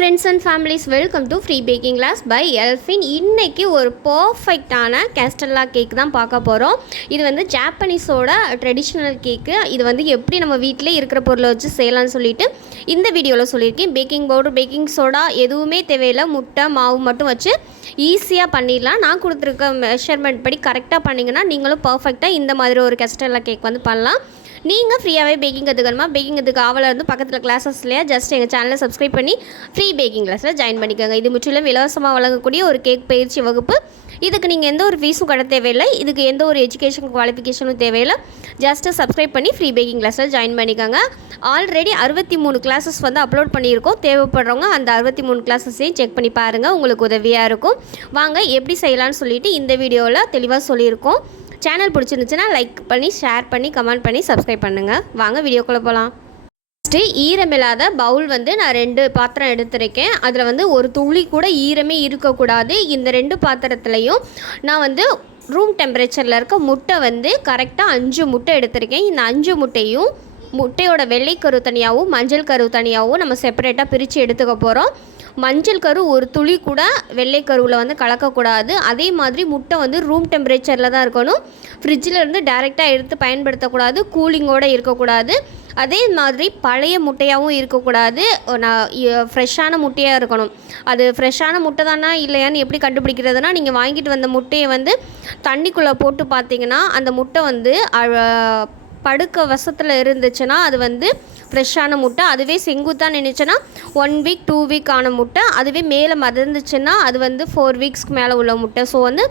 Friends and families, welcome to free baking class by Elfin. இன்றைக்கி ஒரு பர்ஃபெக்டான கேஸ்டல்லா cake தான் பார்க்க போகிறோம். இது வந்து ஜாப்பனீஸோட ட்ரெடிஷ்னல் கேக்கு. இது வந்து எப்படி நம்ம வீட்டிலே இருக்கிற பொருளை வச்சு செய்யலாம்னு சொல்லிட்டு இந்த வீடியோவில் சொல்லியிருக்கேன். பேக்கிங் பவுடர், பேக்கிங் சோடா எதுவுமே தேவையில்லை. முட்டை மாவு மட்டும் வச்சு ஈஸியாக பண்ணிடலாம். நான் கொடுத்துருக்க மெஷர்மெண்ட் படி கரெக்டாக பண்ணிங்கன்னா நீங்களும் பர்ஃபெக்டாக இந்த மாதிரி ஒரு கேஸ்டல்லா கேக் வந்து பண்ணலாம். நீங்கள் ஃப்ரீயாகவே பேக்கிங் கற்றுக்கணுமா? பேக்கிங் கற்றுக்க ஆவலாக இருந்து பக்கத்தில் கிளாஸஸ்லையா ஜஸ்ட் எங்கள் சேனலை சப்ஸ்கிரைப் பண்ணி ஃப்ரீ பேக்கிங் கிளாஸில் ஜாயின் பண்ணிக்கோங்க. இது முற்றிலும் இலவசமாக வழங்கக்கூடிய ஒரு கேக் பயிற்சி வகுப்பு. இதுக்கு நீங்கள் எந்த ஒரு ஃபீஸும் கட்ட தேவையில்லை. இதுக்கு எந்த ஒரு எஜுகேஷன் குவாலிஃபிகேஷனும் தேவையில்லை. ஜஸ்ட்டு சப்ஸ்கிரைப் பண்ணி ஃப்ரீ பேக்கிங் கிளாஸில் ஜாயின் பண்ணிக்கோங்க. ஆல்ரெடி 63 கிளாஸஸ் வந்து அப்லோட் பண்ணியிருக்கோம். தேவைப்படுறவங்க அந்த 63 கிளாஸஸையும் செக் பண்ணி பாருங்கள், உங்களுக்கு உதவியாக இருக்கும். வாங்க எப்படி செய்யலான்னு சொல்லிவிட்டு இந்த வீடியோவில் தெளிவாக சொல்லியிருக்கோம். சேனல் பிடிச்சிருந்துச்சுன்னா லைக் பண்ணி, ஷேர் பண்ணி, கமெண்ட் பண்ணி, சப்ஸ்கிரைப் பண்ணுங்கள். வாங்க வீடியோக்குள்ளே போகலாம். ஃபஸ்ட்டு ஈரமில்லாத பவுல் வந்து நான் 2 பாத்திரம் எடுத்திருக்கேன். அதில் வந்து ஒரு துளி கூட ஈரமே இருக்கக்கூடாது. இந்த 2 பாத்திரத்துலையும் நான் வந்து ரூம் டெம்பரேச்சரில் இருக்க முட்டை வந்து கரெக்டாக 5 முட்டை எடுத்திருக்கேன். இந்த 5 முட்டையும் முட்டையோட வெள்ளை கரு தனியாகவும் மஞ்சள் கரு தனியாகவும் நம்ம செப்பரேட்டாக பிரித்து எடுத்துக்க போகிறோம். மஞ்சள் கரு ஒரு துளி கூட வெள்ளை கருவில் வந்து கலக்கக்கூடாது. அதே மாதிரி முட்டை வந்து ரூம் டெம்பரேச்சரில் தான் இருக்கணும். ஃப்ரிட்ஜில் இருந்து டைரெக்டாக எடுத்து பயன்படுத்தக்கூடாது. கூலிங்கோடு இருக்கக்கூடாது. அதே மாதிரி பழைய முட்டையாகவும் இருக்கக்கூடாது. ஃப்ரெஷ்ஷான முட்டையாக இருக்கணும். அது ஃப்ரெஷ்ஷான முட்டை தானா இல்லையான்னு எப்படி கண்டுபிடிக்கிறதுனா, நீங்கள் வாங்கிட்டு வந்த முட்டையை வந்து தண்ணிக்குள்ளே போட்டு பார்த்தீங்கன்னா அந்த முட்டை வந்து படுக்க வசத்தில் இருந்துச்சுன்னா அது வந்து ஃப்ரெஷ்ஷான முட்டை. அதுவே செங்குத்தாக நினைச்சுன்னா 1 வீக் 2 வீக் ஆன முட்டை. அதுவே மேலே மதந்துச்சுன்னா அது வந்து 4 வீக்ஸ்க்கு மேலே உள்ள முட்டை. ஸோ வந்து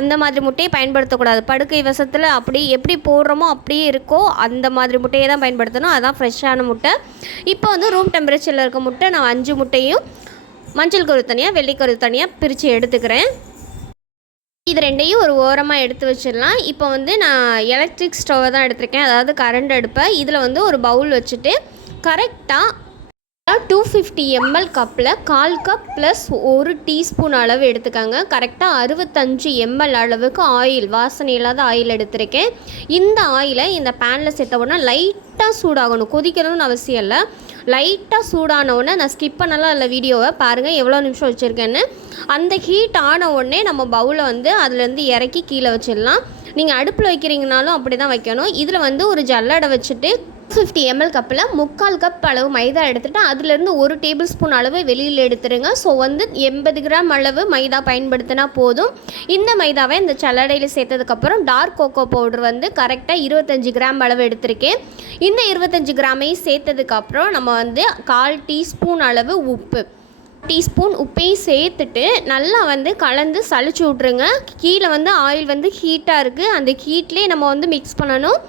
அந்த மாதிரி முட்டையை பயன்படுத்தக்கூடாது. படுக்கை வசத்தில் அப்படி எப்படி போடுறோமோ அப்படியே இருக்கோ அந்த மாதிரி முட்டையை தான் பயன்படுத்தணும். அதுதான் ஃப்ரெஷ்ஷான முட்டை. இப்போ வந்து ரூம் டெம்பரேச்சரில் இருக்க முட்டை நான் 5 முட்டையும் மஞ்சள் கரு தனியாக வெள்ளை கரு தனியாக பிரித்து எடுத்துக்கிறேன். இது 2ஐயும் ஒரு ஓரமாக எடுத்து வச்சிடலாம். இப்போ வந்து நான் எலக்ட்ரிக் ஸ்டவ்வை தான் எடுத்திருக்கேன், அதாவது கரண்ட் அடுப்பை. இதில் வந்து ஒரு பவுல் வச்சுட்டு கரெக்டாக 250 ml கப்பில் 1/4 கப் ப்ளஸ் 1 டீஸ்பூன் அளவு எடுத்துக்கோங்க. கரெக்டாக 65 ml அளவுக்கு ஆயில், வாசனை இல்லாத ஆயில் எடுத்திருக்கேன். இந்த ஆயிலை இந்த பேனில் சேர்த்த உடனே லைட்டாக சூடாகணும். கொதிக்கணும்னு அவசியம் இல்லை. லைட்டாக சூடானவுடனே நான் ஸ்கிப் பண்ணலாம் இல்லை, வீடியோவை பாருங்கள் எவ்வளோ நிமிஷம் வச்சுருக்கேன்னு. அந்த ஹீட் ஆன உடனே நம்ம பவுலை வந்து அதுலேருந்து இறக்கி கீழே வச்சிடலாம். நீங்கள் அடுப்பில் வைக்கிறீங்கனாலும் அப்படி தான் வைக்கணும். இதில் வந்து ஒரு ஜல்லடை வச்சுட்டு 250 ml கப்பில் 3/4 கப் அளவு மைதா எடுத்துகிட்டு அதுலேருந்து 1 டேபிள் ஸ்பூன் அளவு வெளியில் எடுத்துருங்க. ஸோ வந்து 80 கிராம் அளவு மைதா பயன்படுத்தினா போதும். இந்த மைதாவை இந்த சல்லடையில் சேர்த்ததுக்கப்புறம் டார்க் கோகோ பவுடர் வந்து கரெக்டாக 25 கிராம் அளவு எடுத்திருக்கேன். இந்த 25 கிராமையும் சேர்த்ததுக்கப்புறம் நம்ம வந்து 1/4 டீஸ்பூன் அளவு உப்பு, டீஸ்பூன் உப்பையும் சேர்த்துட்டு நல்லா வந்து கலந்து சளிச்சு விட்ருங்க. கீழே வந்து ஆயில் வந்து ஹீட்டாக இருக்குது. அந்த ஹீட்லேயே நம்ம வந்து மிக்ஸ் பண்ணணும்.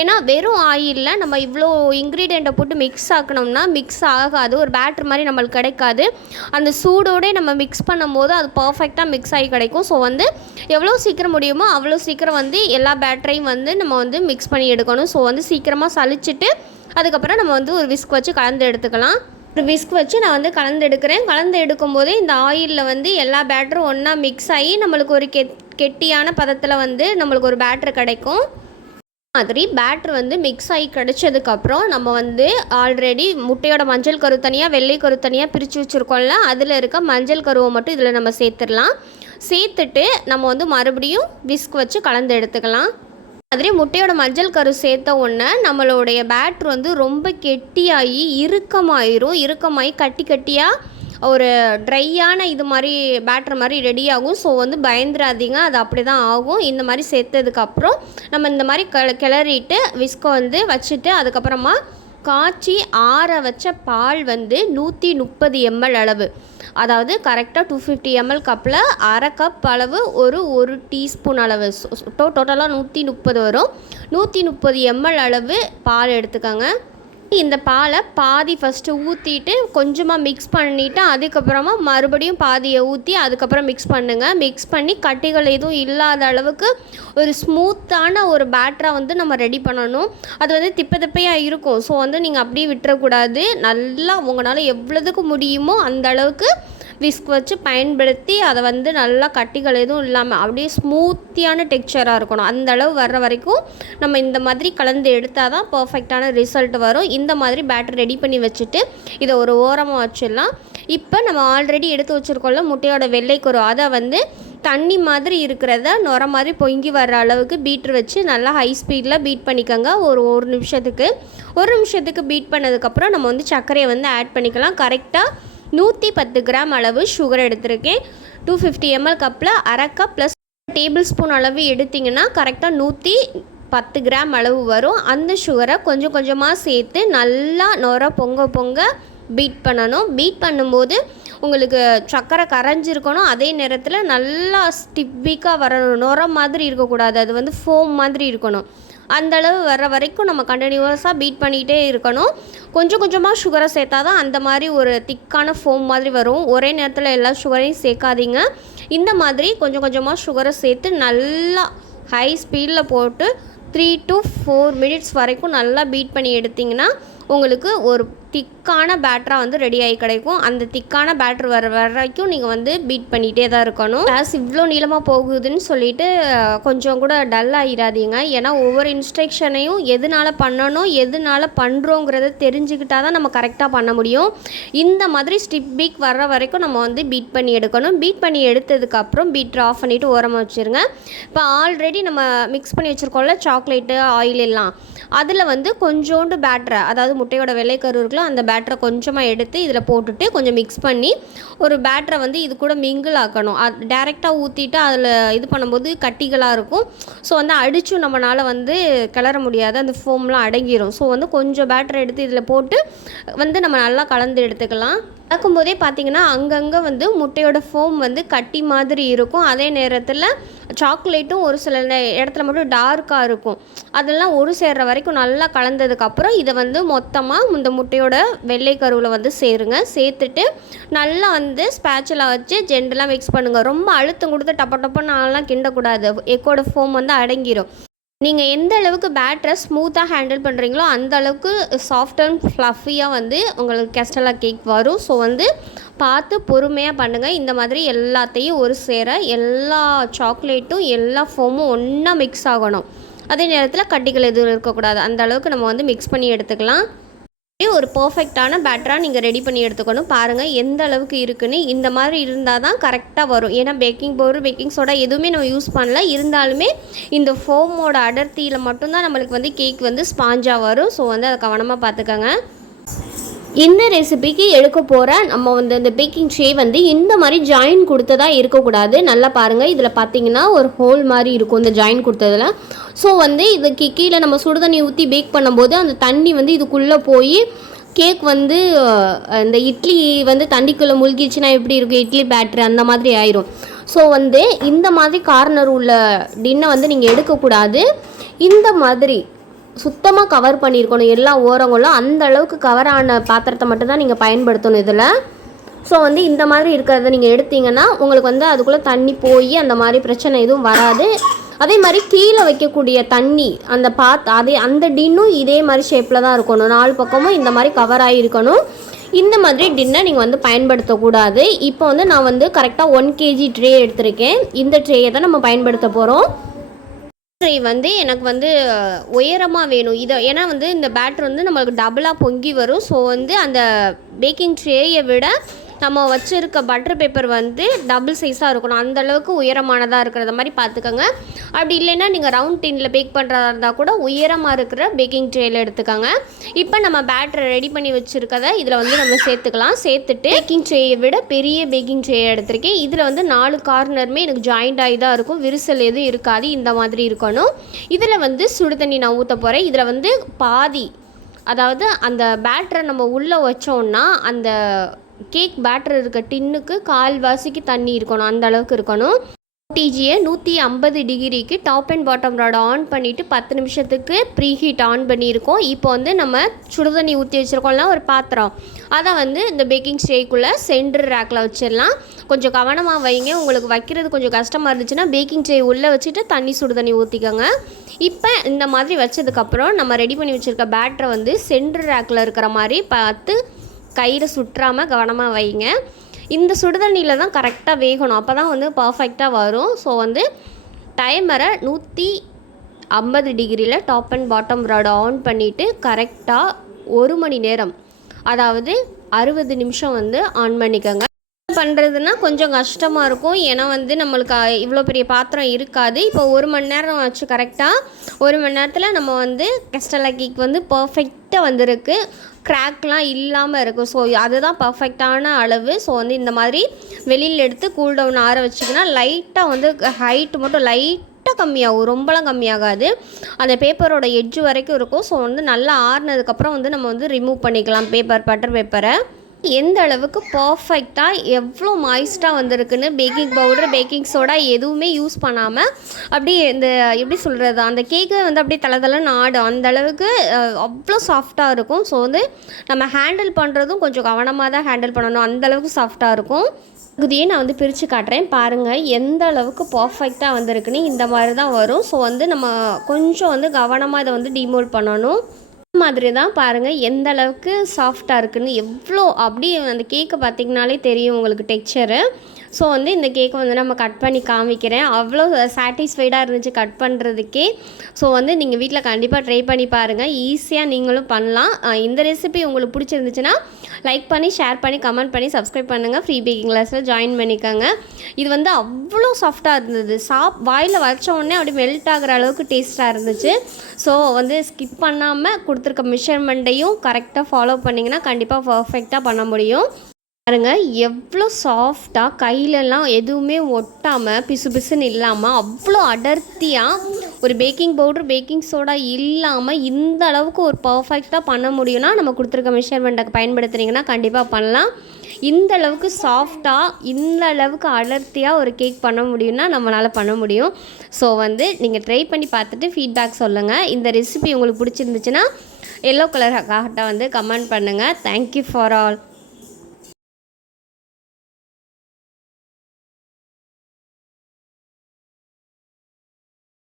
ஏன்னா வெறும் ஆயிலில் நம்ம இவ்வளோ இன்க்ரீடியண்ட்டை போட்டு மிக்ஸ் ஆக்கணும்னா மிக்ஸ் ஆகாது, ஒரு பேட்டர் மாதிரி நம்மளுக்கு கிடைக்காது. அந்த சூடோடே நம்ம மிக்ஸ் பண்ணும் போது அது பர்ஃபெக்டாக மிக்ஸ் ஆகி கிடைக்கும். ஸோ வந்து எவ்வளோ சீக்கிரம் முடியுமோ அவ்வளோ சீக்கிரம் வந்து எல்லா பேட்டரையும் வந்து நம்ம வந்து மிக்ஸ் பண்ணி எடுக்கணும். ஸோ வந்து சீக்கிரமாக சளிச்சிட்டு அதுக்கப்புறம் நம்ம வந்து ஒரு விஸ்க் வச்சு கலந்து எடுத்துக்கலாம். ஒரு விஸ்க் வச்சு நான் வந்து கலந்து எடுக்கிறேன். கலந்து எடுக்கும் போதே இந்த ஆயிலில் வந்து எல்லா பேட்டரும் ஒன்றா மிக்ஸ் ஆகி நம்மளுக்கு ஒரு கெட்டியான பதத்தில் வந்து நம்மளுக்கு ஒரு பேட்டர் கிடைக்கும். மாதிரி பேட்டர் வந்து மிக்ஸ் ஆகி கிடச்சதுக்கப்புறம் நம்ம வந்து ஆல்ரெடி முட்டையோட மஞ்சள் கரு தனியாக வெள்ளை கரு தனியாக பிரித்து வச்சுருக்கோம்ல, அதில் இருக்க மஞ்சள் கருவை மட்டும் இதில் நம்ம சேர்த்துடலாம். சேர்த்துட்டு நம்ம வந்து மறுபடியும் விஸ்க் வச்சு கலந்து எடுத்துக்கலாம். மாதிரி முட்டையோட மஞ்சள் கரு சேர்த்த உடனே நம்மளுடைய பேட்டர் வந்து ரொம்ப கெட்டியாகி இறுக்கமாகி கட்டி கட்டியாக ஒரு ட்ரையான இது மாதிரி பேட்டர் மாதிரி ரெடி ஆகும். ஸோ வந்து பயந்துராதீங்க, அது அப்படி தான் ஆகும். இந்த மாதிரி சேர்த்ததுக்கப்புறம் நம்ம இந்த மாதிரி கிளறிட்டு விஸ்கை வந்து வச்சுட்டு அதுக்கப்புறமா காய்ச்சி ஆற வச்ச பால் வந்து 130 ml அளவு, அதாவது கரெக்டாக 250 ml கப்பில் 1/2 கப் அளவு ஒரு டீஸ்பூன் அளவு, டோட்டலாக 130 வரும். 130 ml அளவு பால் எடுத்துக்கோங்க. இந்த பாலை பாதி ஃபஸ்ட்டு ஊற்றிட்டு கொஞ்சமாக மிக்ஸ் பண்ணிவிட்டு அதுக்கப்புறமா மறுபடியும் பாதியை ஊற்றி அதுக்கப்புறம் மிக்ஸ் பண்ணுங்கள். மிக்ஸ் பண்ணி கட்டிகள் எதுவும் இல்லாத அளவுக்கு ஒரு ஸ்மூத்தான ஒரு பேட்டராக வந்து நம்ம ரெடி பண்ணணும். அது வந்து திப்பையாக இருக்கும். ஸோ வந்து நீங்கள் அப்படியே விட்டுறக்கூடாது. நல்லா உங்களால் எவ்வளோதுக்கு முடியுமோ அந்த அளவுக்கு விஸ்க் வச்சு பயன்படுத்தி அதை வந்து நல்லா கட்டிகள் எதுவும் இல்லாமல் அப்படியே ஸ்மூத்தியான டெக்ஸ்சராக இருக்கணும். அந்த அளவு வர்ற வரைக்கும் நம்ம இந்த மாதிரி கலந்து எடுத்தால் தான் பர்ஃபெக்டான ரிசல்ட் வரும். இந்த மாதிரி பேட்டர் ரெடி பண்ணி வச்சுட்டு இதை ஒரு ஓரமாக வச்சிடலாம். இப்போ நம்ம ஆல்ரெடி எடுத்து வச்சுருக்கோம்ல முட்டையோட வெள்ளைக்கரு, அதை வந்து தண்ணி மாதிரி இருக்கிறத நுர மாதிரி பொங்கி வர்ற அளவுக்கு பீட்ரு வச்சு நல்லா ஹை ஸ்பீடில் பீட் பண்ணிக்கோங்க. ஒரு நிமிஷத்துக்கு பீட் பண்ணதுக்கப்புறம் நம்ம வந்து சர்க்கரையை வந்து ஆட் பண்ணிக்கலாம். கரெக்டாக 110 கிராம் அளவு சுகர் எடுத்திருக்கேன். 250 ml கப்பில் அரை கப் ப்ளஸ் டேபிள் ஸ்பூன் அளவு எடுத்திங்கன்னா கரெக்டாக 110 கிராம் அளவு வரும். அந்த சுகரை கொஞ்சம் கொஞ்சமாக சேர்த்து நல்லா நுர பொங்க பீட் பண்ணணும். பீட் பண்ணும்போது உங்களுக்கு சர்க்கரை கரைஞ்சிருக்கணும், அதே நேரத்தில் நல்லா ஸ்டிப்பிக்காக வரணும். நுர மாதிரி இருக்கக்கூடாது, அது வந்து ஃபோம் மாதிரி இருக்கணும். அந்தளவு வர்ற வரைக்கும் நம்ம கண்டினியூஸாக பீட் பண்ணிகிட்டே இருக்கணும். கொஞ்சம் கொஞ்சமாக சுகரை சேர்த்தா தான் அந்த மாதிரி ஒரு திக்கான ஃபோம் மாதிரி வரும். ஒரே நேரத்தில் எல்லா சுகரையும் சேர்க்காதீங்க. இந்த மாதிரி கொஞ்சம் கொஞ்சமாக சுகரை சேர்த்து நல்லா ஹை ஸ்பீடில் போட்டு 3 to 4 மினிட்ஸ் வரைக்கும் நல்லா பீட் பண்ணி எடுத்திங்கன்னா உங்களுக்கு ஒரு திக்கான பேட்டராக வந்து ரெடி ஆகி கிடைக்கும். அந்த திக்கான பேட்டர் வர வரைக்கும் நீங்கள் வந்து பீட் பண்ணிகிட்டே தான் இருக்கணும். கிளாஸ் இவ்வளோ நீளமாக போகுதுன்னு சொல்லிட்டு கொஞ்சம் கூட டல் ஆகிடாதீங்க. ஏன்னா ஒவ்வொரு இன்ஸ்ட்ரக்ஷனையும் எதனால் பண்ணணும் எதனால் பண்ணுறோங்கிறத தெரிஞ்சுக்கிட்டால் தான் நம்ம கரெக்டாக பண்ண முடியும். இந்த மாதிரி ஸ்டிப்பிக் வர்ற வரைக்கும் நம்ம வந்து பீட் பண்ணி எடுக்கணும். பீட் பண்ணி எடுத்ததுக்கப்புறம் பீட்டர் ஆஃப் பண்ணிவிட்டு ஓரமாக வச்சுருங்க. இப்போ ஆல்ரெடி நம்ம மிக்ஸ் பண்ணி வச்சுருக்கோம்ல சாக்லேட்டு ஆயில் எல்லாம், அதில் வந்து கொஞ்சோண்டு பேட்டரை, அதாவது முட்டையோட வெள்ளைக்கரு இருக்குல்ல, அந்த பேட்டரை கொஞ்சமாக எடுத்து இதில் போட்டுட்டு கொஞ்சம் மிக்ஸ் பண்ணி ஒரு பேட்டரை வந்து இது கூட மிங்கிள் ஆக்கணும். அது டேரெக்டாக ஊற்றிட்டு அதில் இது பண்ணும்போது கட்டிகளாக இருக்கும். ஸோ வந்து அடிச்சும் நம்மளால் வந்து கிளற முடியாது, அந்த ஃபோம்லாம் அடங்கிடும். ஸோ வந்து கொஞ்சம் பேட்டரை எடுத்து இதில் போட்டு வந்து நம்ம நல்லா கலந்து எடுத்துக்கலாம். கலக்கும்போதே பார்த்திங்கன்னா அங்கங்கே வந்து முட்டையோட ஃபோம் வந்து கட்டி மாதிரி இருக்கும். அதே நேரத்தில் சாக்லேட்டும் ஒரு சில இடத்துல மட்டும் டார்க்காக இருக்கும். அதெல்லாம் ஒரு சேர்கிற வரைக்கும் நல்லா கலந்ததுக்கப்புறம் இதை வந்து மொத்தமாக இந்த முட்டையோட வெள்ளை கருவில் வந்து சேருங்க. சேர்த்துட்டு நல்லா வந்து ஸ்பேட்சில் வச்சு ஜென்டலாக மிக்ஸ் பண்ணுங்கள். ரொம்ப அழுத்தம் கொடுத்து டப்பெல்லாம் கிண்டக்கூடாது, எக்கோட ஃபோம் வந்து அடங்கிடும். நீங்கள் எந்த அளவுக்கு பேட்டரை ஸ்மூத்தாக ஹேண்டில் பண்ணுறீங்களோ அந்த அளவுக்கு சாஃப்ட் அண்ட் ஃப்ளஃபியாக வந்து உங்களுக்கு கேஸ்டலா கேக் வரும். ஸோ வந்து பார்த்து பொறுமையாக பண்ணுங்கள். இந்த மாதிரி எல்லாத்தையும் ஒரு சேர எல்லா சாக்லேட்டும் எல்லா ஃபோமும் ஒன்றா மிக்ஸ் ஆகணும். அதே நேரத்தில் கட்டிகள் எதுவும் இருக்கக்கூடாது. அந்த அளவுக்கு நம்ம வந்து மிக்ஸ் பண்ணி எடுத்துக்கலாம். ஒரு பர்ஃபெக்டான பேட்டராக நீங்கள் ரெடி பண்ணி எடுத்துக்கணும். பாருங்கள் எந்த அளவுக்கு இருக்குன்னு. இந்த மாதிரி இருந்தால் தான் கரெக்டாக வரும். ஏன்னா பேக்கிங் பவுடர் பேக்கிங் சோடா எதுவுமே நம்ம யூஸ் பண்ணல, இருந்தாலுமே இந்த ஃபோமோட அடர்த்தியில் மட்டும்தான் நம்மளுக்கு வந்து கேக் வந்து ஸ்பாஞ்சாக வரும். ஸோ வந்து அதை கவனமாக பார்த்துக்கோங்க. இந்த ரெசிபிக்கு எடுக்க போகிற நம்ம வந்து இந்த பேக்கிங் ட்ரே வந்து இந்த மாதிரி ஜாயின் கொடுத்ததா இருக்கக்கூடாது. நல்லா பாருங்கள், இதில் பார்த்தீங்கன்னா ஒரு ஹோல் மாதிரி இருக்கும் இந்த ஜாயின் கொடுத்ததில். ஸோ வந்து இதுக்கு கீழே நம்ம சுடுதண்ணி ஊற்றி பேக் பண்ணும்போது அந்த தண்ணி வந்து இதுக்குள்ளே போய் கேக் வந்து இந்த இட்லி வந்து தண்ணிக்குள்ளே முழுகிடுச்சுன்னா எப்படி இருக்கும், இட்லி பேட்டரி அந்த மாதிரி ஆயிரும். ஸோ வந்து இந்த மாதிரி கார்னர் உள்ள டின்னை வந்து நீங்கள் எடுக்கக்கூடாது. இந்த மாதிரி சுத்தமாக கவர் பண்ணியிருக்கணும் எல்லா ஓரங்களும். அந்த அளவுக்கு கவரான பாத்திரத்தை மட்டும்தான் நீங்கள் பயன்படுத்தணும் இதில். ஸோ வந்து இந்த மாதிரி இருக்கிறத நீங்கள் எடுத்தீங்கன்னா உங்களுக்கு வந்து அதுக்குள்ளே தண்ணி போய் அந்த மாதிரி பிரச்சனை எதுவும் வராது. அதே மாதிரி கீழே வைக்கக்கூடிய தண்ணி அந்த டின்னும் இதே மாதிரி ஷேப்பில் தான் இருக்கணும். 4 பக்கமும் இந்த மாதிரி கவர் ஆகிருக்கணும். இந்த மாதிரி டின்னை நீங்கள் வந்து பயன்படுத்தக்கூடாது. இப்போ வந்து நான் வந்து கரெக்டாக 1 kg ட்ரே எடுத்திருக்கேன். இந்த ட்ரேயை தான் நம்ம பயன்படுத்த போகிறோம். ட்ரே வந்து எனக்கு வந்து உயரமாக வேணும். ஏன்னா வந்து இந்த பேட்டர் வந்து நம்மளுக்கு டபுளாக பொங்கி வரும். ஸோ வந்து அந்த பேக்கிங் ட்ரேயை விட நம்ம வச்சுருக்க பட்டர் பேப்பர் வந்து டபுள் சைஸாக இருக்கணும். அந்தளவுக்கு உயரமானதாக இருக்கிறத மாதிரி பார்த்துக்கோங்க. அப்படி இல்லைன்னா நீங்கள் ரவுண்ட் டின்னில் பேக் பண்ணுறதா இருந்தால் கூட உயரமாக இருக்கிற பேக்கிங் ட்ரேயில் எடுத்துக்கோங்க. இப்போ நம்ம பேட்டரை ரெடி பண்ணி வச்சுருக்கதை இதில் வந்து நம்ம சேர்த்துக்கலாம். சேர்த்துட்டு பேக்கிங் ட்ரேயை விட பெரிய பேக்கிங் ட்ரே எடுத்திருக்கேன். இதில் வந்து 4 கார்னருமே எனக்கு ஜாயிண்ட் ஆகி தான் இருக்கும், விரிசல் எதுவும் இருக்காது. இந்த மாதிரி இருக்கணும். இதில் வந்து சுடு தண்ணி நான் ஊற்ற போகிறேன். இதில் வந்து பாதி, அதாவது அந்த பேட்டரை நம்ம உள்ளே வச்சோன்னா அந்த கேக் பேட்டர் இருக்க டின்னுக்கு 1/4 வாசிக்கு தண்ணி இருக்கணும், அந்த அளவுக்கு இருக்கணும். டிஜியை 150 டிகிரிக்கு top and bottom rod on பண்ணிவிட்டு 10 நிமிஷத்துக்கு ப்ரீ ஹீட் ஆன் பண்ணியிருக்கோம். இப்போ வந்து நம்ம சுடுதண்ணி ஊற்றி வச்சுருக்கோம்ல ஒரு பாத்திரம், அதை வந்து இந்த பேக்கிங் ட்ரேக்குள்ளே சென்டர் ரேக்கில் வச்சிடலாம். கொஞ்சம் கவனமாக வைங்க. உங்களுக்கு வைக்கிறது கொஞ்சம் கஷ்டமாக இருந்துச்சுன்னா பேக்கிங் ட்ரே உள்ளே வச்சுட்டு சுடுதண்ணி ஊற்றிக்கோங்க. இப்போ இந்த மாதிரி வச்சதுக்கப்புறம் நம்ம ரெடி பண்ணி வச்சுருக்க பேட்டரை வந்து சென்டர் ரேக்கில் இருக்கிற மாதிரி பார்த்து கயிறு சுற்றாமல் கவனமாக வைங்க. இந்த சுடுதண்ணியில் தான் கரெக்டாக வேகணும், அப்போ தான் வந்து பர்ஃபெக்டாக வரும். ஸோ வந்து டைமரை 150 டிகிரியில் top and bottom rod on பண்ணிவிட்டு கரெக்டாக 1 மணி நேரம், அதாவது 60 நிமிஷம் வந்து ஆன் பண்ணிக்கோங்க. பண்ணுறதுன்னா கொஞ்சம் கஷ்டமாக இருக்கும். ஏன்னா வந்து நம்மளுக்கு இவ்வளோ பெரிய பாத்திரம் இருக்காது. இப்போ 1 மணி நேரம் ஆச்சு. கரெக்டாக 1 மணி நேரத்தில் நம்ம வந்து கஸ்டர்ட் கேக் வந்து பர்ஃபெக்டாக வந்திருக்கு. கிராக்லாம் இல்லாமல் இருக்கும். ஸோ அதுதான் பர்ஃபெக்டான அளவு. ஸோ வந்து இந்த மாதிரி வெளியில் எடுத்து கூல் டவுன் ஆற வச்சிங்கன்னா லைட்டாக வந்து ஹைட்டு மட்டும் லைட்டாக கம்மியாகும், ரொம்பலாம் கம்மியாகாது. அந்த பேப்பரோட எட்ஜு வரைக்கும் இருக்கும். ஸோ வந்து நல்லா ஆறுனதுக்கப்புறம் வந்து நம்ம வந்து ரிமூவ் பண்ணிக்கலாம் பட்டர் பேப்பரை. எந்த அளவுக்கு பர்ஃபெக்டாக எவ்வளோ மாய்ஸ்ட்டாக வந்திருக்குன்னு பேக்கிங் பவுடர், பேக்கிங் சோடா எதுவுமே யூஸ் பண்ணாமல் அப்படியே இந்த எப்படி சொல்கிறது, அந்த கேக்கு வந்து அப்படியே தளன்னு ஆடும். அந்த அளவுக்கு அவ்வளோ சாஃப்டாக இருக்கும். ஸோ வந்து நம்ம ஹேண்டில் பண்ணுறதும் கொஞ்சம் கவனமாக தான் ஹேண்டில் பண்ணணும். அந்தளவுக்கு சாஃப்டாக இருக்கும். இதையே நான் வந்து பிரித்து காட்டுறேன் பாருங்கள் எந்த அளவுக்கு பர்ஃபெக்டாக வந்திருக்குன்னு. இந்த மாதிரி தான் வரும். ஸோ வந்து நம்ம கொஞ்சம் வந்து கவனமாக இதை வந்து டிமோல்ட் பண்ணணும். மாதிரி தான் பாருங்கள் எந்த அளவுக்கு சாஃப்டாக இருக்குன்னு. எவ்வளோ அப்படியே அந்த கேக்கை பார்த்திங்கனாலே தெரியும் உங்களுக்கு டெக்ஸ்சரு. ஸோ வந்து இந்த கேக்கை வந்து நம்ம கட் பண்ணி காமிக்கிறேன். அவ்வளோ சாட்டிஸ்ஃபைடாக இருந்துச்சு கட் பண்ணுறதுக்கே. ஸோ வந்து நீங்கள் வீட்டில் கண்டிப்பாக ட்ரை பண்ணி பாருங்கள். ஈஸியாக நீங்களும் பண்ணலாம். இந்த ரெசிபி உங்களுக்கு பிடிச்சிருந்துச்சுன்னா லைக் பண்ணி, ஷேர் பண்ணி, கமெண்ட் பண்ணி, சப்ஸ்கிரைப் பண்ணுங்கள். ஃப்ரீ பேக்கிங் கிளாஸில் ஜாயின் பண்ணிக்கோங்க. இது வந்து அவ்வளோ சாஃப்டாக இருந்தது. வாயில் வச்ச உடனே அப்படி மெல்ட் ஆகிற அளவுக்கு டேஸ்ட்டாக இருந்துச்சு. ஸோ வந்து ஸ்கிப் பண்ணாமல் கொடுத்துருக்க மெஷர்மெண்ட்டையும் கரெக்டாக ஃபாலோ பண்ணிங்கன்னா கண்டிப்பாக பர்ஃபெக்டாக பண்ண முடியும். பாருங்கள் எவ்வளோ சாஃப்டாக கையிலலாம் எதுவுமே ஒட்டாமல் பிசு பிசுன்னு இல்லாமல் அவ்வளோ அடர்த்தியாக ஒரு பேக்கிங் பவுடர், பேக்கிங் சோடா இல்லாமல் இந்த அளவுக்கு ஒரு பர்ஃபெக்டாக பண்ண முடியும்னா நம்ம கொடுத்துருக்க மெஷர்மெண்ட்டை பயன்படுத்துனீங்கன்னா கண்டிப்பாக பண்ணலாம். இந்த அளவுக்கு சாஃப்டாக, இந்த அளவுக்கு அடர்த்தியாக ஒரு கேக் பண்ண முடியும்னா நம்மளால் பண்ண முடியும். ஸோ வந்து நீங்கள் ட்ரை பண்ணி பார்த்துட்டு ஃபீட்பேக் சொல்லுங்கள். இந்த ரெசிபி உங்களுக்கு பிடிச்சிருந்துச்சுன்னா எல்லோ கலர் ஹார்ட்டை வந்து கமெண்ட் பண்ணுங்கள். Thank you for all.